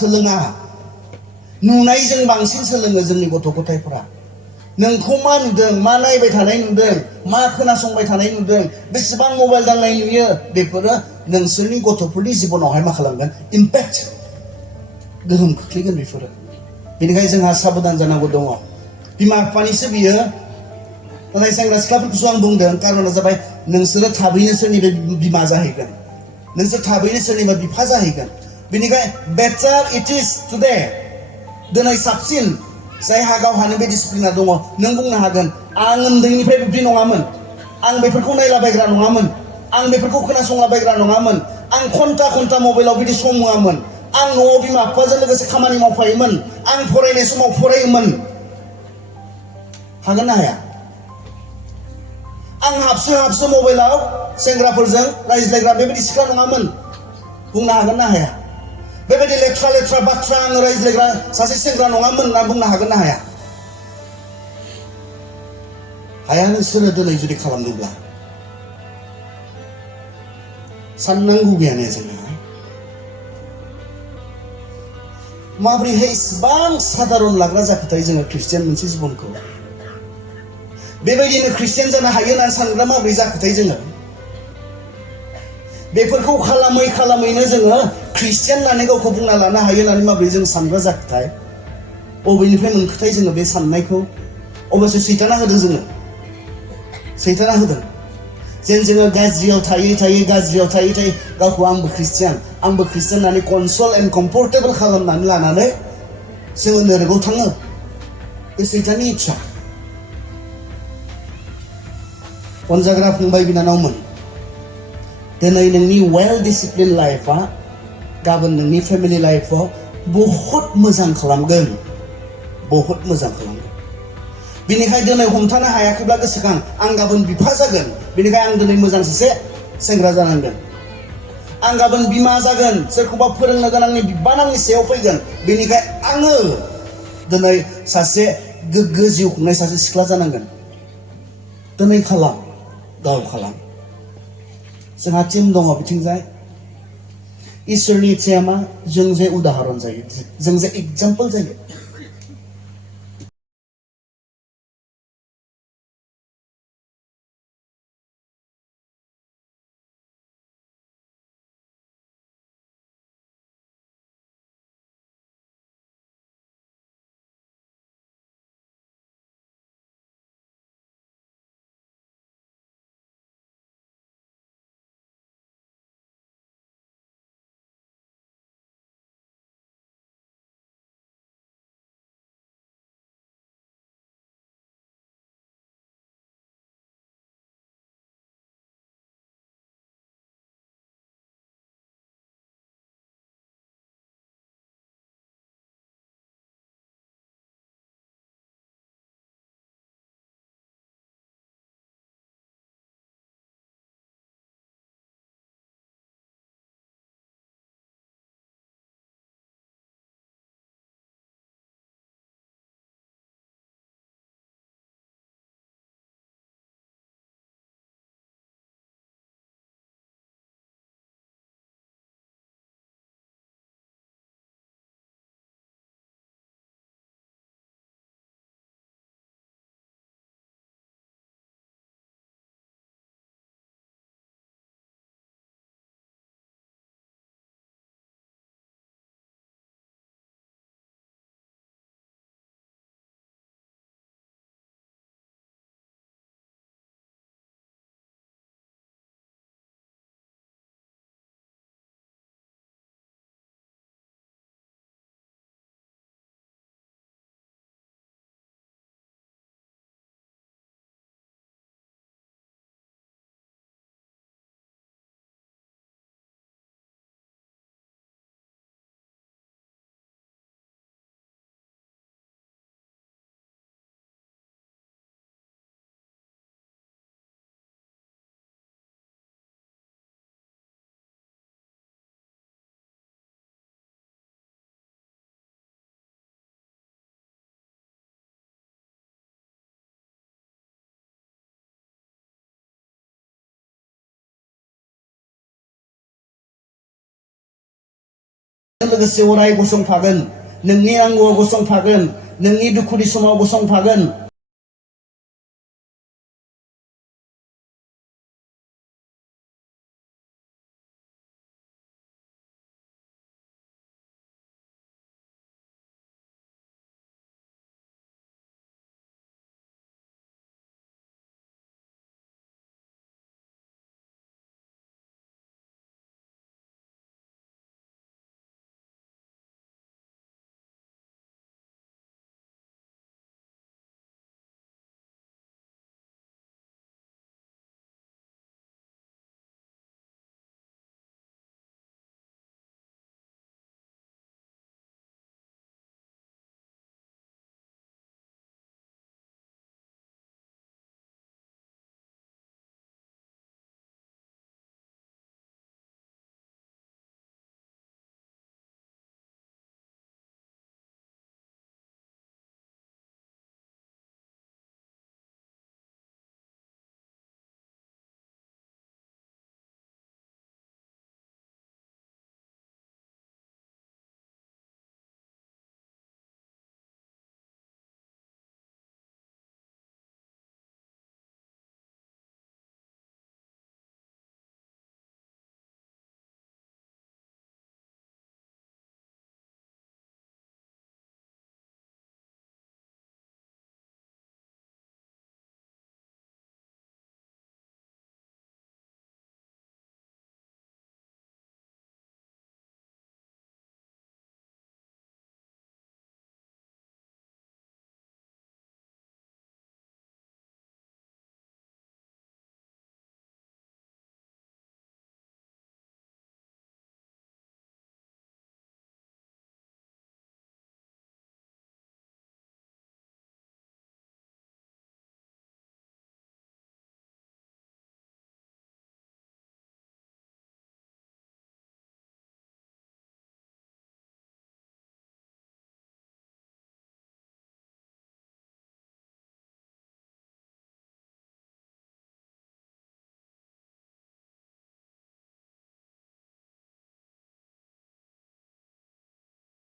सोलोङा नुनायजों बांसिन सोलोङो जोंनि गथ' गथायफोरा नोंखौ मा नुदों मा नायबाय थानाय नुदों मा खोनासंबाय थानाय नुदों बेसेबां मबाइल दांनाय नुयो बेफोरो नोंसोरनि गथ'फोरनि जिबनावहाय मा खालामगोन इम्पेक्ट गोहोम खोख्लैगोन बेफोरो बेनिखायनो जोंहा साबधान जानांगौ दङ बिमा बिफानिसो बियो नाथाय सेंग्रा सिख्लाफोरखौसो आं बुंदों कारना जाबाय नोंसोरो थाबैनो सोरनिबा बिमा जाहैगोन नोंसोर थाबैनो सोरनिबा बिफा जाहैगोन बेनिखायनो बेटार इट इज टुडे दिनै साबसिन जायहा गावहानो बे डिसिप्लिना दङ नों बुंनो हागोन आं उन्दैनिफ्राय बिब्दि नङामोन आं बेफोरखौ नायलाबायग्रा नङामोन आं बेफोरखौ खोनासंलाबायग्रा नङामोन आं घन्टा घन्टा मबाइलाव बिदि सम होआमोन आं न'आव बिमा बिफाजों लोगोसे खामानि मावफायोमोन आं फरायनाय समाव फरायोमोन हागोन ना हाया आं हाबसो मबाइलाव सेंग्राफोरजों रायज्लायग्रा बेबायदि सिख्ला नङामोन बुंनो हागोन ना हाया बेबायदि लेथ्रा बाथ्रा आं रायज्लायग्रा सासे सेंग्रा नङामोन होनना बुंनो हागोन ना हाया हाया नोंसोरो दिनै जुदि खालामदोंब्ला साननांगौ गैयानो जोंहा माबोरैहाय इसेबां साधारन लाग्रा जाखोथाय जोङो ख्रिस्टियान मोनसे जिबनखौ बेबायदिनो ख्रिस्टियान जानो हायो होननानै सानग्रा माबोरै जाखोथाय जोङो बेफोरखौ खालामैनो जोङो ख्रिस्टियान होननानै गावखौ बुंना लानो हायो होननानै माबोरै जों सानग्रा जाखोथाय बबेनिफ्राय मोनखोथाय जोङो बे साननायखौ अबयस्से सैताना होदों जोङो सैताना होदों जेन जोङो गाज्रियाव थायै गावखौ आंबो ख्रिस्टियान होननानै कनसल एन्ड कम्फर्टेबल खालामनानै लानानै जोङो नोरगौ थाङो बे सैताननि इच्छा अनजाग्रा फंबाय बिनानावमोन दिनै नोंनि वेल डिसिप्लिन लाइफआ गाबोन नोंनि फेमिलि लाइफआव बहुत मोजां खालामगोन बेनिखायनो दिनै हमथानो हायाखैब्ला गोसोखां आं गाबोन बिफा जागोन बेनिखायनो आं दिनै मोजां सासे सेंग्रा जानांगोन आं गाबोन बिमा जागोन सोरखौबा फोरोंनो गोनांनि बिबान आंनि सायाव फैगोन बेनिखायनो आङो दिनै सासे गोग्गो जिउ खुंनाय सासे सिख्ला जानांगोन दिनै खालाम गाव खालाम जोंहा टिम दङ बिथिंजाय इसोरनि इच्छाया मा जों जे उदाहरन जायो जों जे एग्जाम्पल जायो लोगोसे अराय गसंफागोन नोंनि नांगौआव गसंफागोन नोंनि दुखुनि समाव गसंफागोन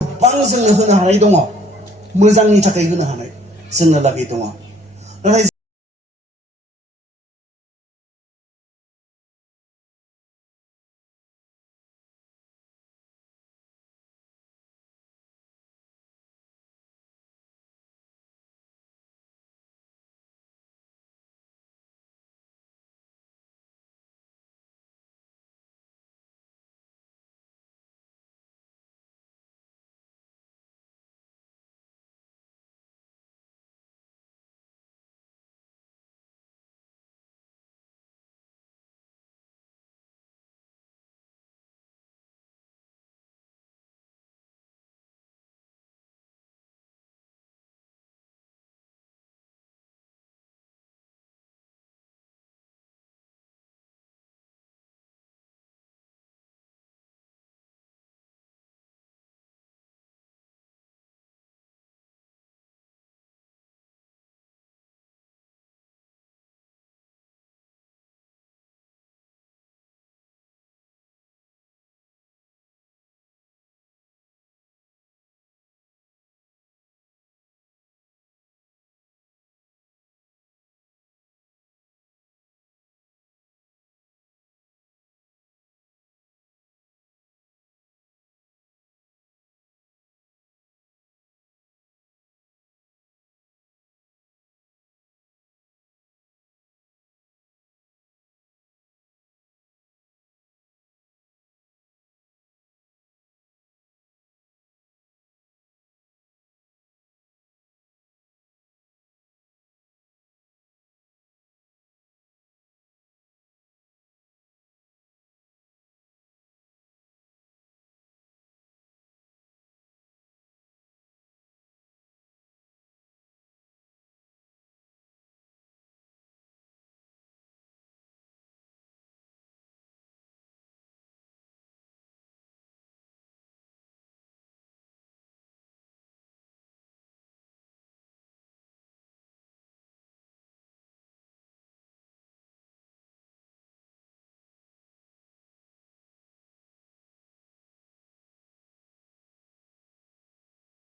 गोबां जोंनो होनो हानाय दङ मोजांनि थाखाय होनो हानाय जोंनो लागै दङ नाथाय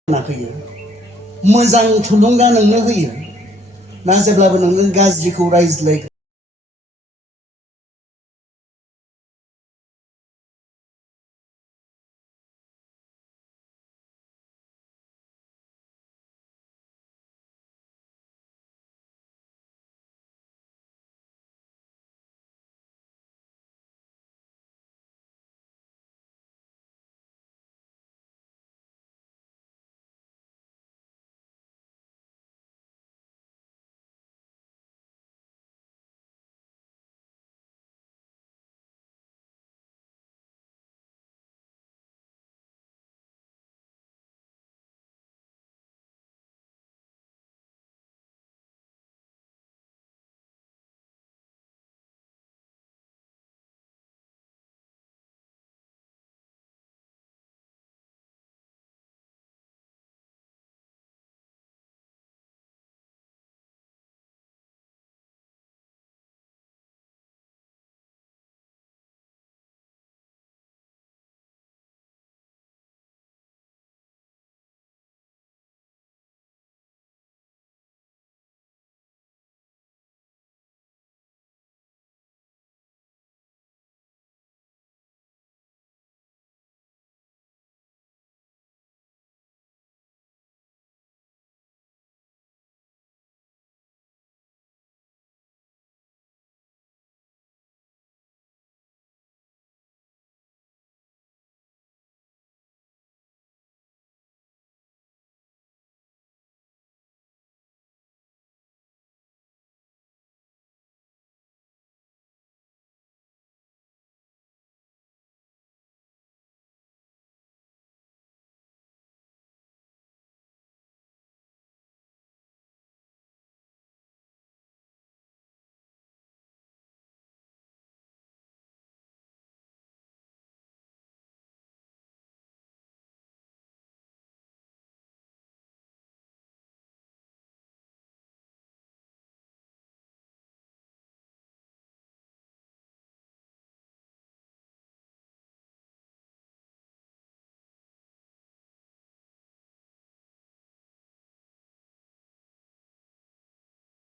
होयो मोजां थुलुंगा नोंनो होयो ना जेब्लाबो नोंनो गाज्रिखौ रायज्लाय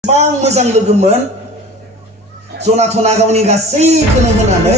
गोबां मोजां लोगोमोन जनाथना गावनि गासैखौनो होनानै